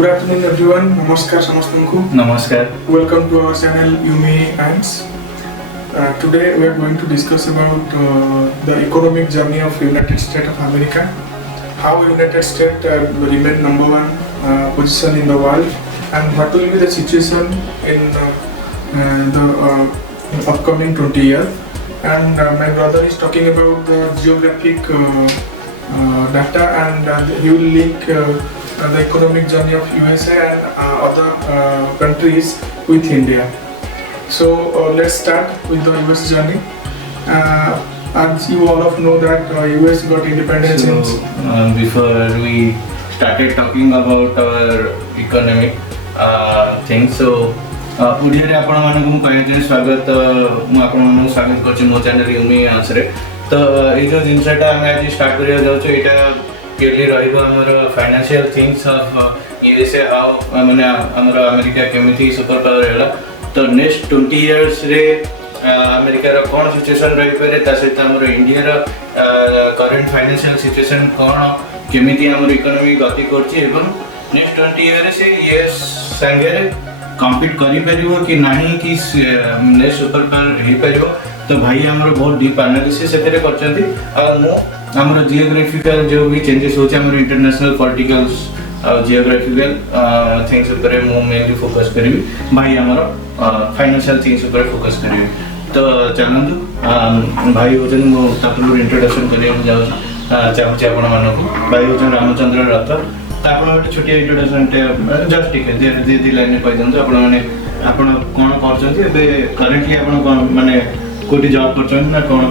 Good afternoon everyone. Namaskar Samastanku. Namaskar. Welcome to our channel umeanshvlogs. Today we are going to discuss about the economic journey of United States of America. How United States remain number one position in the world, and what will be the situation in the upcoming 20 years. And my brother is talking about the geographic data, and he will link the economic journey of USA and other countries with India. So let's start with the US journey. As you all of know that US got independence. Before we started talking about our economic things, so ଓଡ଼ିଆରେ ଆପଣମାନଙ୍କୁ ମୁଁ କହିବା ପାଇଁ ମୁଁ ଆପଣମାନଙ୍କୁ ସ୍ୱାଗତ କରୁଛି ମୋ ଚ୍ୟାନେଲ୍ ୟୁମିଆନ୍ସରେ। ତ ଏଇ ଯେଉଁ ଜିନିଷଟା ଆମେ ଆଜି ଷ୍ଟାର୍ଟ କରିବାକୁ ଯାଉଛୁ, ଏଇଟା क्लियरली ରହିବ ଆମର ଫାଇନାନ୍ସିଆଲ ଥିଙ୍ଗସ୍ ଅଫ୍ ୟୁଏସଏ, ଆଉ ମାନେ ଆମର ଆମେରିକା କେମିତି ସୁପର ପାୱାର ହେଲା। ତ ନେକ୍ସଟ 20 ଇୟର୍ସରେ ଆମେରିକାର କ'ଣ ସିଚୁଏସନ୍ ରହିପାରେ, ତା ସହିତ ଆମର ଇଣ୍ଡିଆର କରେଣ୍ଟ ଫାଇନାନ୍ସିଆଲ ସିଚୁଏସନ୍ କ'ଣ, କେମିତି ଆମର ଇକୋନୋମି ଗତି କରୁଛି, ଏବଂ ନେକ୍ସଟ 20 ଇୟର୍ରେ ସେ ୟୁଏସ୍ ସାଙ୍ଗରେ କମ୍ପିଟ୍ କରିପାରିବ କି ନାହିଁ, କି ନେକ୍ସଟ ସୁପର ପାୱାର ହେଇପାରିବ। ତ ଭାଇ ଆମର ବହୁତ ଡିପ୍ ଆନାଲିସିସ୍ ସେଥିରେ କରିଛନ୍ତି, ଆଉ ମୁଁ ଆମର ଜିଓଗ୍ରାଫିକାଲ ଯେଉଁ ବି ଚେଞ୍ଜେସ୍ ହେଉଛି ଆମର ଇଣ୍ଟରନ୍ୟାସନାଲ ପଲିଟିକାଲ୍ସ ଆଉ ଜିଓଗ୍ରାଫିକାଲ ଥିଙ୍ଗସ୍ ଉପରେ ମୁଁ ମେନଲି ଫୋକସ୍ କରିବି, ଭାଇ ଆମର ଫାଇନାନ୍ସିଆଲ ଥିଙ୍ଗସ୍ ଉପରେ ଫୋକସ୍ କରିବି। ତ ଚାଲନ୍ତୁ, ଭାଇ ହେଉଛନ୍ତି, ମୁଁ ଆପଣଙ୍କୁ ଇଣ୍ଟ୍ରୋଡକ୍ସନ୍ କରିବାକୁ ଚାହୁଁଛି ଆପଣମାନଙ୍କୁ। ଭାଇ ହେଉଛନ୍ତି ରାମଚନ୍ଦ୍ର ରଥ। ତ ଆପଣ ଗୋଟେ ଛୋଟିଆ ଇଣ୍ଟ୍ରୋଡକ୍ସନ୍ଟେ ଜଷ୍ଟ ଟିକେ ଦୁଇ ଲାଇନ୍ରେ କହିଦିଅନ୍ତୁ, ଆପଣ କ'ଣ କରୁଛନ୍ତି ଏବେ, କରେଣ୍ଟଲି ଆପଣ କ'ଣ ମାନେ କୋଉଠି ଜବ୍ କରୁଛନ୍ତି ନା କ'ଣ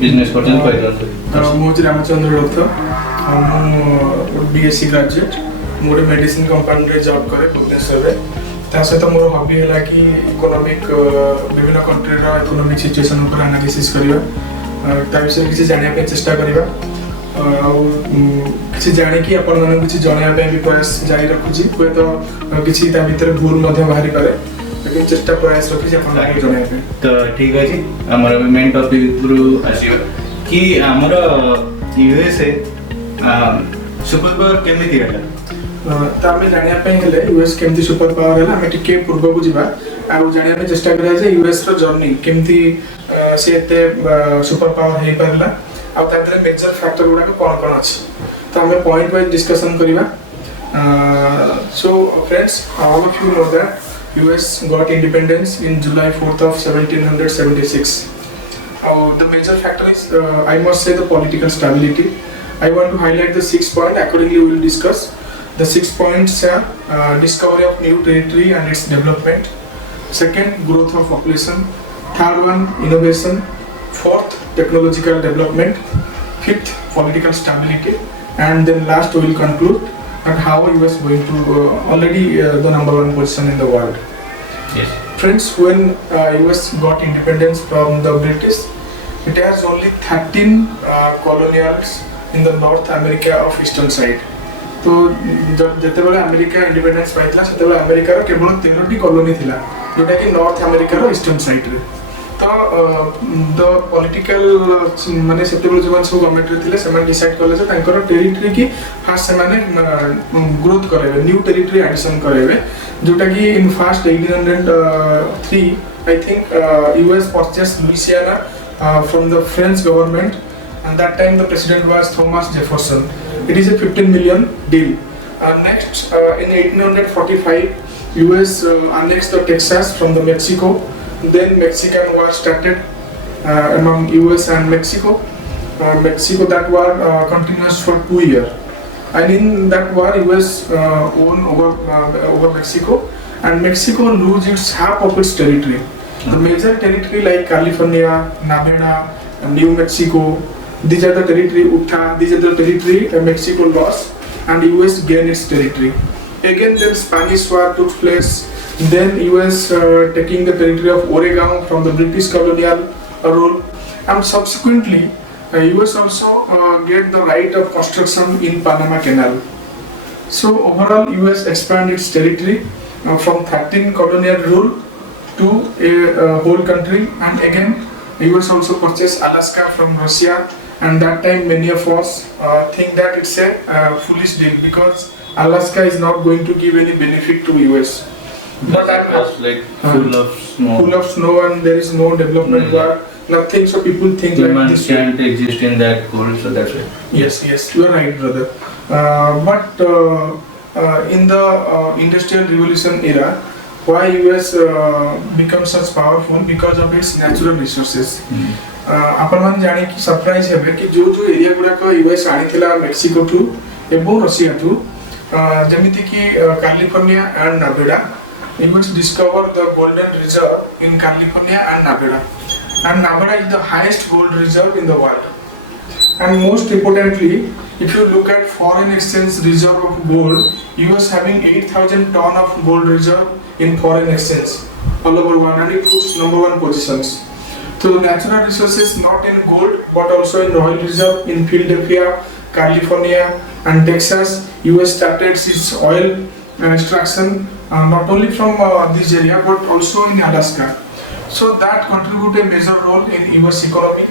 ବିଜନେସ୍ କରୁଛନ୍ତି କହିଦିଅନ୍ତୁ। ମୁଁ ହେଉଛି ରାମଚନ୍ଦ୍ର ରଥ, ମୁଁ BSc ଗ୍ରାଜୁଏଟ୍। ମୁଁ ଗୋଟେ ମେଡ଼ିସିନ କମ୍ପାନୀରେ ଜବ୍ କରେ ଭୁବନେଶ୍ୱରରେ। ତା ସହିତ ମୋର ହବି ହେଲା କି ବିଭିନ୍ନ କଣ୍ଟ୍ରିର ଇକୋନୋମିକ୍ ସିଚୁଏସନ୍ ଉପରେ ଆନାଲିସିସ୍ କରିବା, ତା ବିଷୟରେ କିଛି ଜାଣିବା ପାଇଁ ଚେଷ୍ଟା କରିବା, ଆଉ କିଛି ଜାଣିକି ଆପଣମାନଙ୍କୁ କିଛି ଜଣାଇବା ପାଇଁ ବି ପ୍ରୟାସ ଜାରି ରଖୁଛି। ହୁଏତ କିଛି ତା ଭିତରେ ଭୁଲ ମଧ୍ୟ ବାହାରିପାରେ, ଚେଷ୍ଟା ପ୍ରୟାସ ରଖିଛି ଆପଣଙ୍କୁ ଜଣାଇବା ପାଇଁ। ତ ଠିକ୍ ଅଛି, ଆମର ମେନ୍ ଟପିକ୍ ଉପରୁ ଆସିବା କି ଆମର ୟୁଏସ୍ଏ ସୁପର ପାୱାର କେମିତି ହେଲା। ତ ଆମେ ଜାଣିବା ପାଇଁ ହେଲେ ୟୁଏସ୍ କେମିତି ସୁପର ପାୱାର ହେଲା, ଆମେ ଟିକେ ପୂର୍ବକୁ ଯିବା ଆଉ ଜାଣିବା ପାଇଁ ଚେଷ୍ଟା କରିବା ଯେ ୟୁଏସ୍ର ଜର୍ଣ୍ଣି କେମିତି ସେ ଏତେ ସୁପର ପାୱାର ହେଇପାରିଲା, ଆଉ ତା ଭିତରେ ମେଜର ଫ୍ୟାକ୍ଟର ଗୁଡ଼ାକ କ'ଣ କ'ଣ ଅଛି। ତ ଆମେ ପଏଣ୍ଟ ୱାଇଜ୍ ଡିସ୍କସନ୍ କରିବା। Show friends, all of you know that US got independence in July 4th of 1776. The major factor is, I must say, the political stability. I want to highlight the 6 points. Accordingly, we will discuss. The 6 points are discovery of new territory and its development. Second, growth of population. Third one, innovation. Fourth, technological development. Fifth, political stability. And then last, we will conclude and how US going to already the number one position in the world. Yes. Friends, when US got independence from the British, it has only 13 colonials in the North America of eastern side. तो ଯେତେବେଳେ America independence ପାଇଥିଲା ସେତେବେଳେ ଆମେରିକାର କେବଳ 13ଟି colony ଥିଲା, ଯୋଉଟା କି north ଆମେରିକାର ଇଷ୍ଟର୍ନ ସାଇଡ୍ରେ। ତ ଦ ପଲିଟିକାଲ ମାନେ ସେତେବେଳେ ଯେଉଁମାନେ ସବୁ ଗଭର୍ଣ୍ଣମେଣ୍ଟରେ ଥିଲେ ସେମାନେ ଡିସାଇଡ୍ କଲେ ଯେ ତାଙ୍କର ଟେରିଟୋରି କି ଫାଷ୍ଟ ସେମାନେ ଗ୍ରୋଥ୍ କରାଇବେ, ନ୍ୟୁ ଟେରିଟୋରି ଆଡିସନ୍ କରାଇବେ, ଯୋଉଟା କି in first 1803 I think US purchased Louisiana from the French government, and that time the president was Thomas Jefferson. It is a 15 million deal. Next, in 1845 US annexed the Texas from the Mexico. Then Mexican war started among US and Mexico. That war continues for 2 years, and in that war US won over Mexico, and Mexico lose its half of its territory. The major territory like California, Nevada, New Mexico, these are the territory these are the territory Mexico lost, and US gained its territory. Again, then Spanish war took place. Then US taking the territory of Oregon from the British colonial rule, and subsequently US also get the right of construction in Panama Canal. So overall US expanded its territory from 13 colonial rule to a whole country, and again US also purchased Alaska from Russia, and that time many of us think that it's a foolish deal, because Alaska is not going to give any benefit to US. But It's like full of snow. full of snow and there is no development work, nothing. So people think like Humans this. can't exist in that cold, so that's it. Yes, you are right, brother. But in the industrial revolution era, why US becomes such powerful because of its natural resources. आपण मान जाने की surprise है कि जो जो area गुडा को US आनिथिला Mexico to एबो रशिया टू जेमिति की California and Nevada US discover the golden reserve in California and Nevada is the highest gold reserve in the world. And most importantly, if you look at foreign exchange reserve of gold, US having 8,000 ton of gold reserve in foreign exchange all over world, and it puts number 1 positions. So natural resources not in gold but also in oil reserve in Philadelphia, California and Texas. US started its oil extraction not only from this area but also in Alaska. So that contributed a major role in US economy.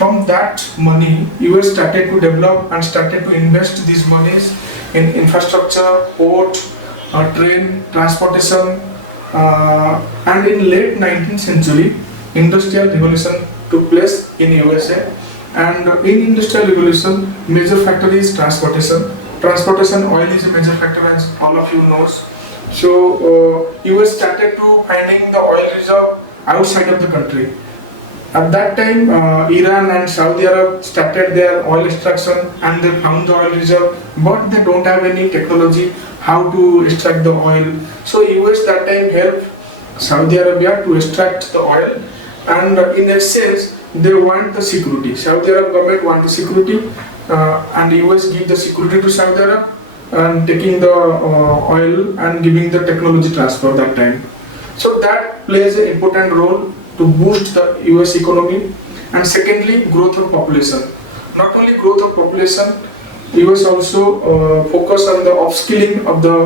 From that money, US started to develop and started to invest these monies in infrastructure, port, train, transportation, and in late 19th century, industrial revolution took place in USA. And in industrial revolution, major factor is transportation. Transportation, oil is a major factor, as all of you knows. So US started to finding the oil reserve outside of the country. At that time, Iran and Saudi Arab started their oil extraction and they found the oil reserve, but they don't have any technology how to extract the oil. So US that time helped Saudi Arabia to extract the oil, and in exchange they want the security. Saudi Arab government want the security, and US give the security to Saudi Arab and taking the oil and giving the technology transfer that time. So that plays an important role to boost the US economy. And secondly, growth of population. Not only growth of population, US also focus on the upskilling of the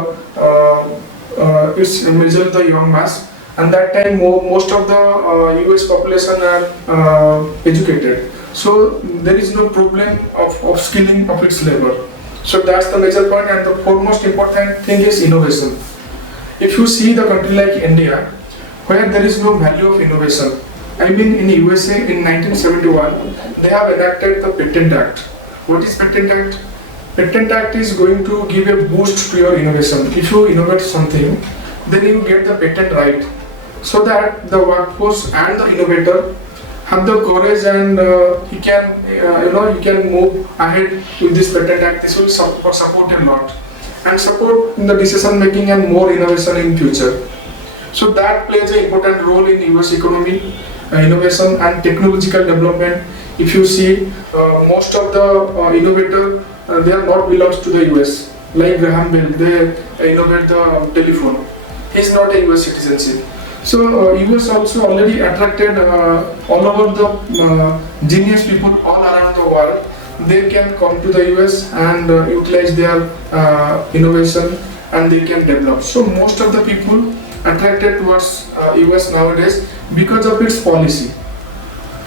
its measure the young mass. And that time most of the US population are educated. So there is no problem of upskilling of its labor. So that's the major point. And the foremost important thing is innovation. If you see the country like India, where there is no value of innovation. I mean, in USA in 1971, they have enacted the Patent Act. What is Patent Act? Patent Act is going to give a boost to your innovation. If you innovate something, then you get the patent right, so that the workforce and the innovator have the courage and he can move ahead with this Patent Act. This will support a lot and support in the decision making and more innovation in future. So that plays an important role in US economy, innovation and technological development. If you see, most of the innovators, they are not belongs to the US. Like Graham Bell, they innovate the telephone. He is not a US citizenship. So US also already attracted all over the genius people all around the world. They can come to the US and utilize their innovation and they can develop. So most of the people attracted towards US nowadays because of its policy,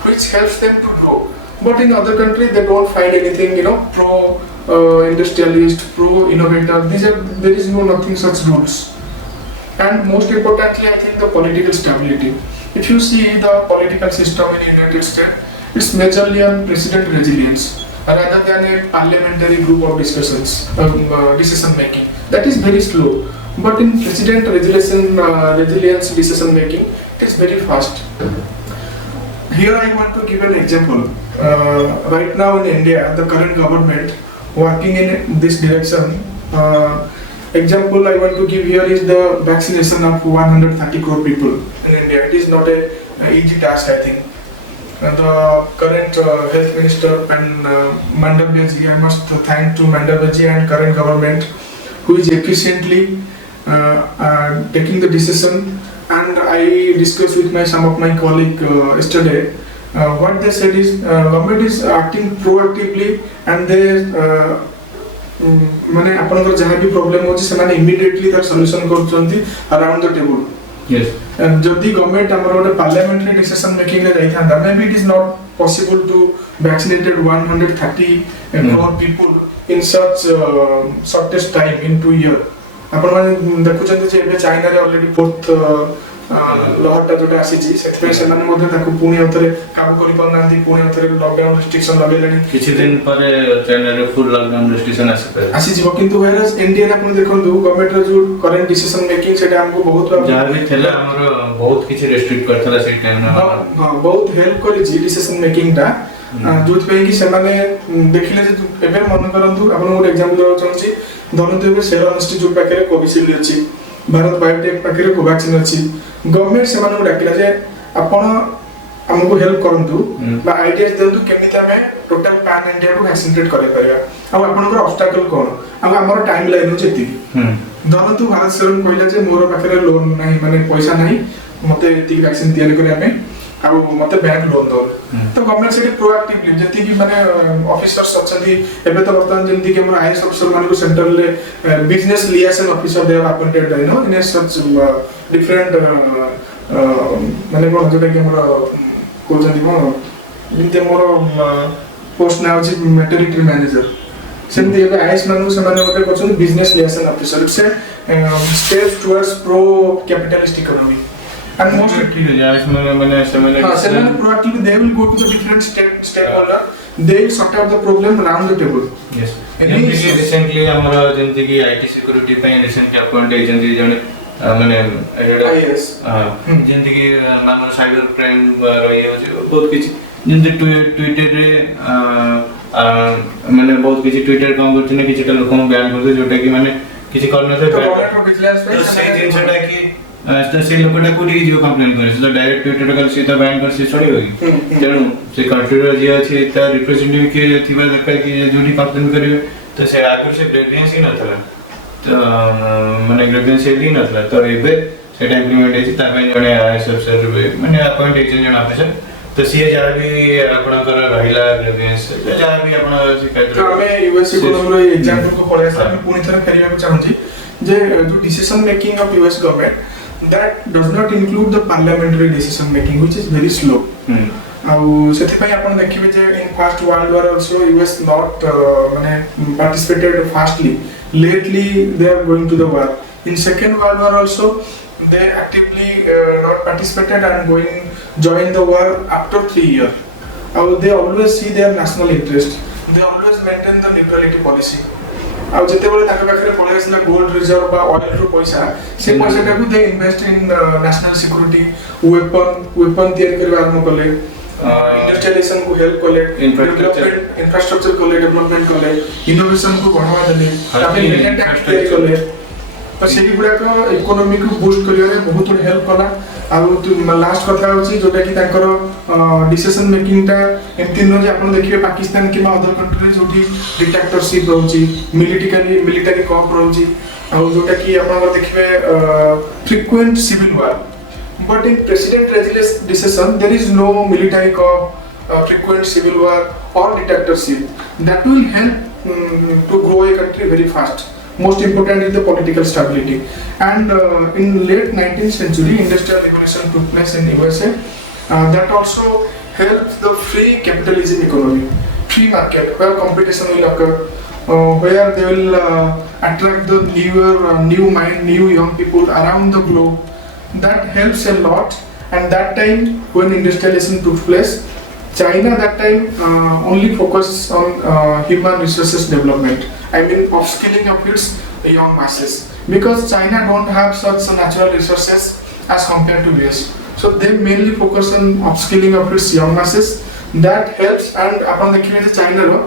which helps them to grow. But in other countries, they don't find anything, pro industrialist, pro innovator. There is nothing such rules. And most importantly, I think the political stability. If you see the political system in United States, it's majorly on president resilience rather than a parliamentary group of decision making. That is very slow. But in president resilience decision making, it is very fast. Here I want to give an example. Right now in India, the current government working in this direction. Example I want to give here is the vaccination of 130 crore people in India. It is not a easy task, I think. The current health minister and Mandavyaji, I must thank to Mandavyaji and current government who is efficiently taking the decision. And I discussed with some of my colleagues yesterday. What they said is government is acting proactively and they माने आपनकर जहाँ भी problem होची सेमाने immediately तार solution करछंती around the table. Yes. And जदि government हमर पार्लियामेंटरी डिसीजन मेकिंग ले जाई थांदा, may be it is not possible to vaccinated 130 crore people in such shortest time in 2 years. आपण माने देखुचंती जे एबे चाइना रे ऑलरेडी फोर्थ लहरटा जोटा आसीची सेथबे सेमाने मध्ये ताकू पुणी अवतरे काबू करि पाउनांती पुणी अवतरे लॉकडाउन रिस्ट्रिक्शन लगेलानी किछि दिन परे चाइना रे फुल लॉकडाउन रिस्ट्रिक्शन आसी जीव किंतु वेरस इंडिया रे आपण देखंतु गवर्नमेंट रे जो करंट डिसीजन मेकिंग सेटा हमको बहुत जहां भी थेला हमरो बहुत किछि रेस्ट्रिक्ट करथला से टाइम ना हां बहुत हेल्प करि जी डिसीजन मेकिंग टा जोथ पे कि सेमाने देखिले जे एबे मन करंतु आपण ଗୋଟେ एग्जांपल दउ चाहूची धरंतु एबे सेरम इंस्टीट्यूट पाखरे कोविशील्ड अछि भारत बायोटेक पाखरे कोवैक्सीन अछि गवर्नमेंट सेमाने डाकिला जे आपण हमको हेल्प करंतु बा आइडियाज देंतु केमिति हमें टोटल पैन इंडिया को वैक्सीनेट करे परिया अब आपनकर ऑब्स्टैकल कोन अब हमर टाइम लाइन जेति धरंतु भारत सेरम कहला जे मोर पाखरे लोन नाही माने पैसा नाही मते एति वैक्सीन तैयार करे हमें अब मते बैंक लोन दो तो गवर्नमेंट से प्रोएक्टिवली जति भी माने ऑफिसर्स अछथि एबे तो वर्तमान जंती के हमर आईएएस ऑफिसर माने को सेंट्रल ले business liaison officer they have appointed you know in such different माने को जोटा के हमर को जंती को जिते मोर पोस्ट ना अछि मैटरनिटी मैनेजर सेंती एबे आईएएस माने से माने ओटे कोछन business liaison officer it's steps towards pro capitalist economy. And most proactively they will go to the different stakeholder. They will sort out the problem around the table. Yes. Recently, हमारा जंती की IT security पे recently appoint agency जने माने yes. जंती की हमारा cyber crime रही है बहुत किसी जंती ट्विटर रे माने बहुत किसी ट्विटर काम करते हैं किसी का लोगों को बैन करते जोटा कि माने किसी करने से तो सही दिन से कि तो से लोकटा कोडी जो कंप्लेन करे तो डायरेक्ट ट्विटर कर सीधा बैन कर से छोड़ी होगी तेणु से कंट्री रो जे अछि त रिप्रेजेंटेटिव के थिबा दरकार कि जोडी कंप्लेन करे तो से आगु से ग्रेडियंस ही नथला तो माने ग्रेडियंस ही नथला तो एबे सेटा इंप्लीमेंट है ता पे जने आईएएस ऑफिसर माने अपॉइंट एजेंट जने ऑफिसर तो सीए जा भी आपनकर रहिला ग्रेडियंस जा भी आपन शिकायत हमें यूएस इकोनॉमी रो एग्जांपल को पढे आसा पुनी थरा करिया को चाहूची जे जो decision making of US government that does not include the parliamentary decision making which is very slow. ଆଉ ସେଥିପାଇଁ ଆପଣ ଦେଖିବେ ଯେ in first world war also US not ମାନେ participated fastly. Lately they are going to the war. In second world war also they actively not participated and join the war after 3 years. ଆଉ they always see their national interest. They always maintain the neutrality policy. आ जते बेले ताके पाखरे पळे आसना gold reserve बा oil रो पैसा से पैसा टाकू they invest in national security weapon तैयार करबा आरंभ कले इंडस्ट्रियलाइजेशन को हेल्प कले इंफ्रास्ट्रक्चर कले डेवलपमेंट कले इनोवेशन को बढ़ावा देले ताके पेटेंट एक्ट तैयार कले तो सेही गुडा को इकोनॉमी को बूस्ट करिया रे बहुत हेल्प कला आ लास्ट कथा होची जोटा कि ताकर डिसीजन मेकिंग टा एमती न जे आपण देखिबे पाकिस्तान कि अदर कंट्री जोटी डिक्टेटरशिप रहउची मिलिटरी कॉप रहउची आ जोटा कि आपण देखिबे frequent civil war but in president decision there is no military coup frequent civil war or dictatorship that will help to grow a country very fast. Most important is the political stability. And in late 19th century, industrial revolution took place in USA. That also helped the free capitalism economy, free market, where competition will occur, where they will attract the new young people around the globe. That helps a lot. And that time, when industrialization took place, China that time only focused on human resources development. I mean upskilling of its young masses, because China don't have such natural resources as compared to US. So they mainly focus on upskilling of its young masses. That helps. And अपन देखिए जे China रो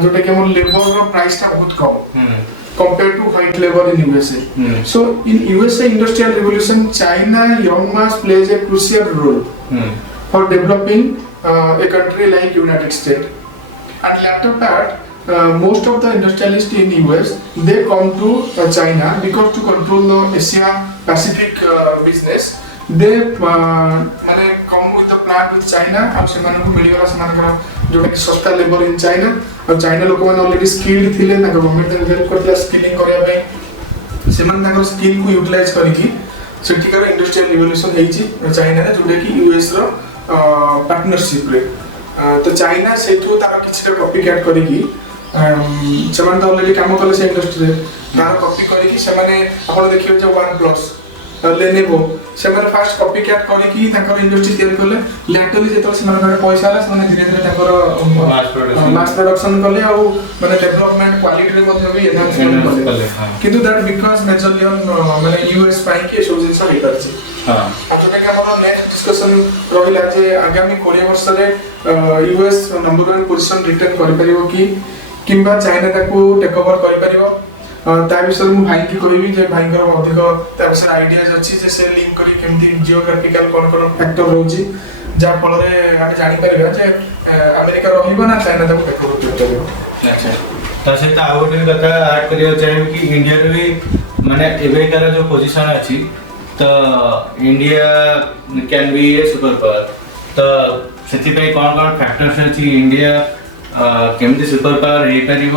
जोटा कि हमर labour रो price ता बहुत कम compared to white labor in USA. So in USA industrial revolution, China young mass plays a crucial role for developing a country like United States. And latter part, most of the industrialists in US they come to China because to control the Asia Pacific business. They माने come with the plan with China. अब से माने को मिलिगला से माने करा जो कि सस्ता लेबर इन China. और China लोग माने already skilled थिले ना गवर्नमेंट ने हेल्प करला स्किलिंग करिया पे से माने ताकर स्किल को यूटिलाइज करिकी सेटिकर इंडस्ट्रियल रिवोल्यूशन हेची China रे जोडे कि US रो पार्टनरशिप रे तो China सेठू तार किछटा कॉपी कैट करिकी ସେମାନେ ତ ଅଲରେଡି କାମ କଲେ ସେ ଇଣ୍ଡଷ୍ଟ୍ରିରେ ତାର କପି କରିକି ସେମାନେ ଆପଣ ଦେଖିବେ ଯେ ୱାନ୍ ପ୍ଲସ୍ ଲେନେଭୋ ସେମାନେ ଫାଷ୍ଟ କପି କ୍ୟାଟ୍ କରିକି ତାଙ୍କର ଇଣ୍ଡଷ୍ଟ୍ରି ତିଆରି କଲେ ଲ୍ୟାଟରଲି ଯେତେବେଳେ ସେମାନଙ୍କ ପଇସା ହେଲା ସେମାନେ ଧୀରେ ଧୀରେ ତାଙ୍କର ମାସ୍ ପ୍ରଡକ୍ସନ କଲେ ଆଉ ମାନେ ଡେଭଲପମେଣ୍ଟ କ୍ୱାଲିଟିରେ ମଧ୍ୟ ବି ଏନହାନ୍ସମେଣ୍ଟ କଲେ କିନ୍ତୁ ଦ୍ୟାଟ୍ ବିକଜ ମେଜରଲି ଅନ୍ ମାନେ ୟୁଏସ୍ ପାଇଁ କି ଏସବୁ ଜିନିଷ ହେଇପାରିଛି। ଆଉ ଯୋଉଟାକି ଆମର ନେକ୍ସଟ ଡିସ୍କସନ ରହିଲା ଯେ ଆଗାମୀ 20 ବର୍ଷରେ ୟୁଏସ୍ ନମ୍ବର 1 ପୋଜିସନ ରିଟେନ୍ କରିପାରିବ କି କିମ୍ବା ଚାଇନା ତାକୁ ଟେକ୍ ଓଭର କରିପାରିବ। ତା ବିଷୟରେ ମୁଁ ଭାଇକି କହିବି ଯେ ଭାଇଙ୍କର ଅଧିକ ତା ବିଷୟରେ ଆଇଡିଆଜ ଅଛି ଯେ ସେ ଲିଙ୍କ କରି କେମିତି ଜିଓଗ୍ରାଫିକାଲ କ'ଣ କ'ଣ ଫ୍ୟାକ୍ଟର ରହୁଛି ଯାହା ଫଳରେ ଆମେ ଜାଣିପାରିବା ଯେ ଆମେରିକା ରହିବ ନା ଚାଇନା ତାକୁ ଟେକ୍ ଓଭର କରିପାରିବ। ତା ସହିତ ଆଉ ଗୋଟେ କଥା ଆଡ୍ କରିବାକୁ ଚାହିଁବି କି ଇଣ୍ଡିଆରେ ବି ମାନେ ଏବେକାର ଯୋଉ ପୋଜିସନ ଅଛି ତ India can be a super power ତ ସେଥିପାଇଁ କ'ଣ କ'ଣ ଫ୍ୟାକ୍ଟର୍ସ ଅଛି ଇଣ୍ଡିଆ କେମିତି ସୁपर ପାୱାର ହେଇପାରିବ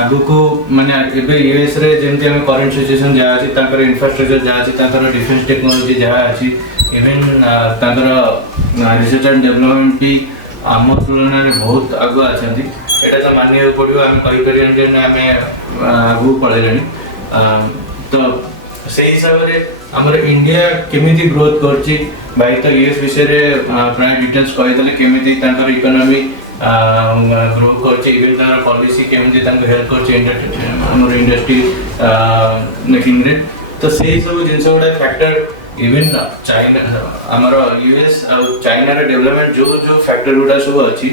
ଆଗକୁ ମାନେ ଏବେ ୟୁଏସ୍ ରେ ଯେମିତି ଆମେ କରେଣ୍ଟ ସିଚୁଏସନ୍ ଯାହା ଅଛି ତାଙ୍କର ଇନଫ୍ରାଷ୍ଟ୍ରକ୍ଚର ଯାହା ଅଛି ତାଙ୍କର ଡିଫେନ୍ସ ଟେକ୍ନୋଲୋଜି ଯାହା ଅଛି ଇଭେନ୍ ତାଙ୍କର ରିସର୍ଚ୍ଚ ଆଣ୍ଡ ଡେଭଲପମେଣ୍ଟ ବି ଆମ ତୁଳନାରେ ବହୁତ ଆଗୁଆ ଅଛନ୍ତି ଏଇଟା ତ ମାନିବାକୁ ପଡ଼ିବ ଆମେ କହିପାରିବାନି ଯେ ଆମେ ଆଗକୁ ପଳେଇଲେଣି ତ ସେଇ ହିସାବରେ ଆମର ଇଣ୍ଡିଆ କେମିତି ଗ୍ରୋଥ୍ କରୁଛି ଭାଇ ତ ୟୁଏସ୍ ବିଷୟରେ ପ୍ରାୟ ଡିଟେଲ୍ସ କହିଦେଲେ କେମିତି ତାଙ୍କର ଇକୋନୋମି ଗ୍ରୋ କରୁଛି ଇଭେନ୍ ତାଙ୍କର ପଲିସି କେମିତି ତାଙ୍କୁ ହେଲ୍ପ କରୁଛି ଆମର ଇଣ୍ଡଷ୍ଟ୍ରି ମେକିଂରେ ତ ସେଇ ସବୁ ଜିନିଷ ଗୁଡ଼ା ଫ୍ୟାକ୍ଟର ଇଭେନ୍ ଚାଇନା ଆମର ୟୁଏସ୍ ଆଉ ଚାଇନାର ଡେଭଲପମେଣ୍ଟ ଯୋଉ ଯୋଉ ଫ୍ୟାକ୍ଟର ଗୁଡ଼ା ସବୁ ଅଛି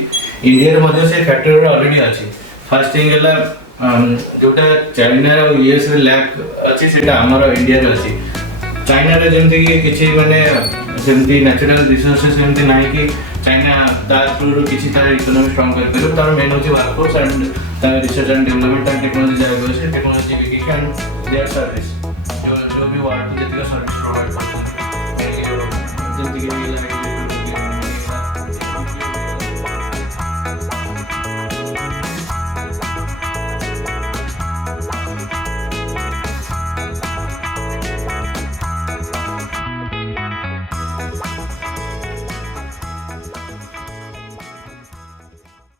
ଇଣ୍ଡିଆରେ ମଧ୍ୟ ସେ ଫ୍ୟାକ୍ଟର ଗୁଡ଼ା ଅଲରେଡ଼ି ଅଛି। ଫାର୍ଷ୍ଟ ଥିଙ୍ଗ ହେଲା ଯୋଉଟା ଚାଇନାର ଆଉ ୟୁଏସ୍ରେ ଲ୍ୟାକ୍ ଅଛି ସେଇଟା ଆମର ଇଣ୍ଡିଆରେ ଅଛି। ଚାଇନାରେ ଯେମିତିକି କିଛି ମାନେ ସେମିତି ନ୍ୟାଚୁରାଲ ରିସୋର୍ସେସ୍ ସେମିତି ନାହିଁ କି ଚାଇନା ତା ଥ୍ରୁରୁ କିଛି ତାର ଇକୋନୋମି ଷ୍ଟ୍ରଙ୍ଗ କରିପାରିବ ତାର ମେନ୍ ହେଉଛି ୱାର୍କଫୋର୍ସ ଆଣ୍ଡ ତାର research and development and technology ଯାହା ବି ଅଛି ଟେକ୍ନୋଲୋଜି ବିକିକି ଆଣ୍ଡ ଦେୟାର ସର୍ଭିସ୍ ଯୋଉ ବି ୱାର୍ଲଡକୁ ଯେତିକି ସର୍ଭିସ୍ ପ୍ରୋଭାଇଡ଼ କରୁଛନ୍ତି ଯେମିତିକି